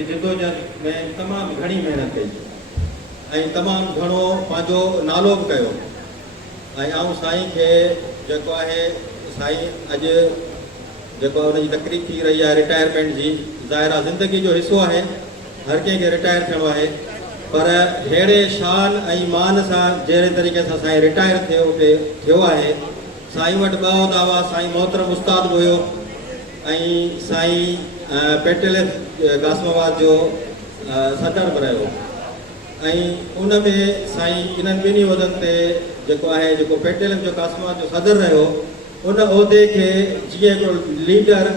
जी जिदोजहद में तमामु घणी महिनत कई ऐं तमामु घणो पंहिंजो नालो बि कयो ऐं आउं साईं खे जेको आहे साईं अॼु जेको हुनजी तकलीफ़ थी रही आहे रिटायरमेंट जी ज़ाहिर आहे ज़िंदगी जो हिसो आहे हर कंहिंखे रिटायर थियणो आहे पर अहिड़े शान ऐं मान सां जहिड़े तरीक़े सां साईं रिटायर थियो आहे साईं वटि ॿ उहिदा हुआ साईं मोहतरम उस्ताद बि हुयो ऐं साईं पेटेल गासमाबाद जो सदर बि रहियो ऐं उन में साईं इन्हनि ॿिन्ही उहिदनि ते जेको पेटेल जो गासमाबाद जो सदर रहियो उन उहिदे खे जीअं हिकिड़ो लीडर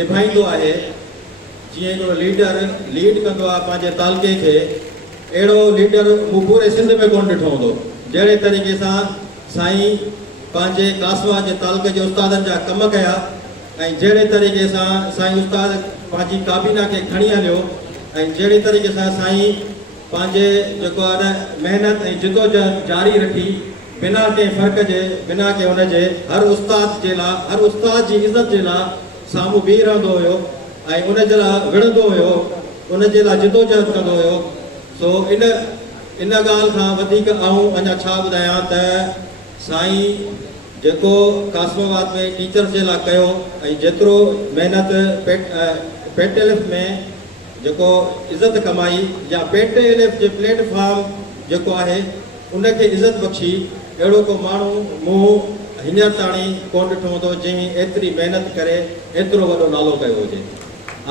निभाईंदो आहे जीअं हिकिड़ो लीडर लीड कंदो आहे पंहिंजे तालुके खे अहिड़ो लीडर मूं पूरे सिंध में कोन ॾिठो हूंदो जहिड़े तरीक़े सां साईं पंहिंजे गासमाबाद जे तालुके जे उस्तादनि जा कम कया ऐं जहिड़े तरीक़े सां साईं उस्ताद पंहिंजी काबीना खे खणी हलियो ऐं जहिड़े तरीक़े सां साईं पंहिंजे जेको आहे न महिनत ऐं जिदोजहद जारी रखी बिना कंहिं फ़र्क़ जे बिना कंहिं हुनजे हर उस्ताद जे लाइ हर उस्ताद जी इज़त जे लाइ साम्हूं बीह रहंदो हुयो ऐं उन जे लाइ विढ़ंदो हुयो उन जे लाइ जिदोजहद कंदो हुयो सो इन ॻाल्हि खां वधीक आऊं अञा छा ॿुधायां त साईं जेको कासमाबाद में टीचर्स जे लाइ कयो ऐं जेतिरो महिनत पेटेलिफ में जेको इज़त कमाई या पेटेलिफ जे प्लेटफॉर्म जेको आहे उनखे इज़त बख़्शी अहिड़ो को माण्हू मूं हींअर ताणी कोन ॾिठो हूंदो जंहिं एतिरी महिनत करे एतिरो वॾो नालो कयो हुजे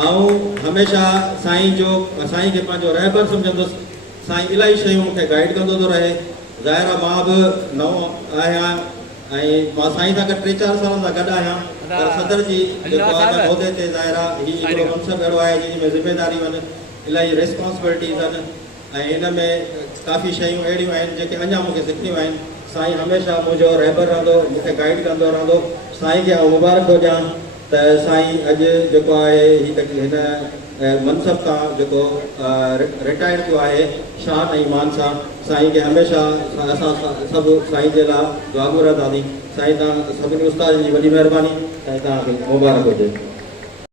ऐं हमेशह साईं खे पंहिंजो रहबर सम्झंदुसि साईं इलाही शयूं मूंखे गाइड कंदो थो रहे ज़ाहिर आहे मां बि नओं आहियां ऐं मां साईं सां गॾु 3-4 सालनि सां गॾु आहियां पर सदर जी जेको आहे उहिदे ते ज़ाहिर आहे हीउ हिकिड़ो मनसब अहिड़ो आहे जंहिंमें ज़िमेदारियूं आहिनि इलाही रिस्पॉन्सिबिलिटीज़ आहिनि ऐं हिन में काफ़ी शयूं अहिड़ियूं आहिनि जेके अञा मूंखे सिखणियूं आहिनि साईं हमेशह मुंहिंजो रहबर रहंदो मूंखे गाइड कंदो रहंदो साईं खे आउं मुबारक थो ॾियां त साईं अॼु जेको आहे हिन मनसब तां जेको रिटायर थियो आहे शान ऐं मान सां साईं खे हमेशह असां सभु साईं जे लाइ दुआ घुरंदासीं साईं तव्हां सभिनी उस्ताद जी वॾी महिरबानी साईं तव्हांखे मुबारक हुजे।